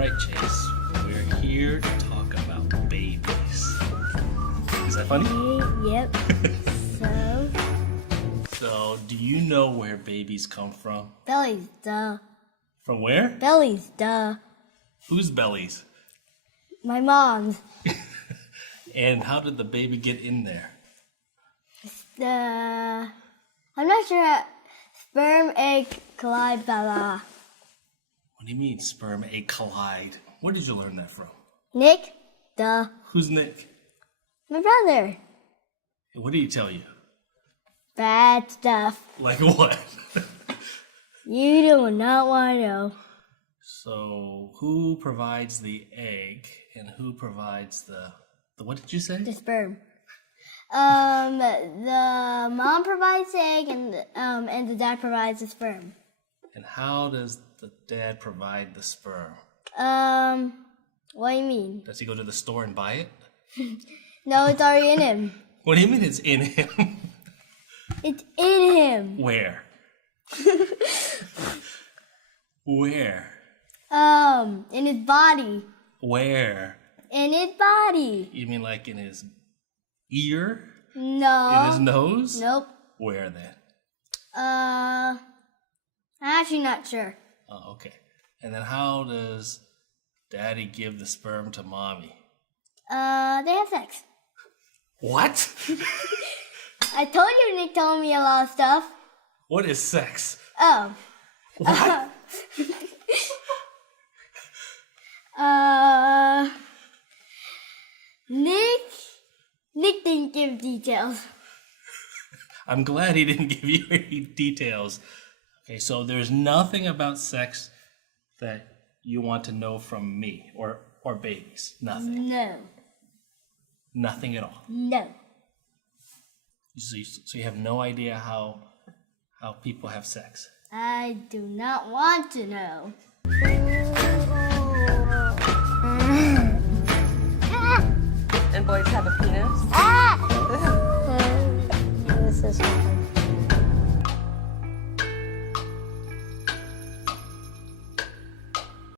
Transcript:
right, Chase. We're here to talk about babies. Is that funny? Yep. So, So, do you know where babies come from? bellies, duh. From where? Bellies, duh. Whose bellies? My mom's. And how did the baby get in there? I'm not sure. Sperm, egg, collide, blah, blah. What do you mean, sperm egg collide? Where did you learn that from? Nick, duh. Who's Nick? My brother. What did he tell you? Bad stuff. Like what? You do not want to know. So, who provides the egg and who provides the what did you say? The sperm. The mom provides the egg, and the dad provides the sperm. And how does the dad provide the sperm? What do you mean? Does he go to the store and buy it? No, it's already in him. What do you mean it's in him? It's in him. Where? Where? In his body. Where? In his body. You mean like in his ear? No. In his nose? Nope. Where then? I'm actually not sure. Oh, okay. And then how does daddy give the sperm to mommy? They have sex. What? I told you Nick told me a lot of stuff. What is sex? Oh. What? Nick didn't give details. I'm glad he didn't give you any details. Okay, so there's nothing about sex that you want to know from me or babies. Nothing. No. Nothing at all. No. So you have no idea how people have sex. I do not want to know. And boys have a penis?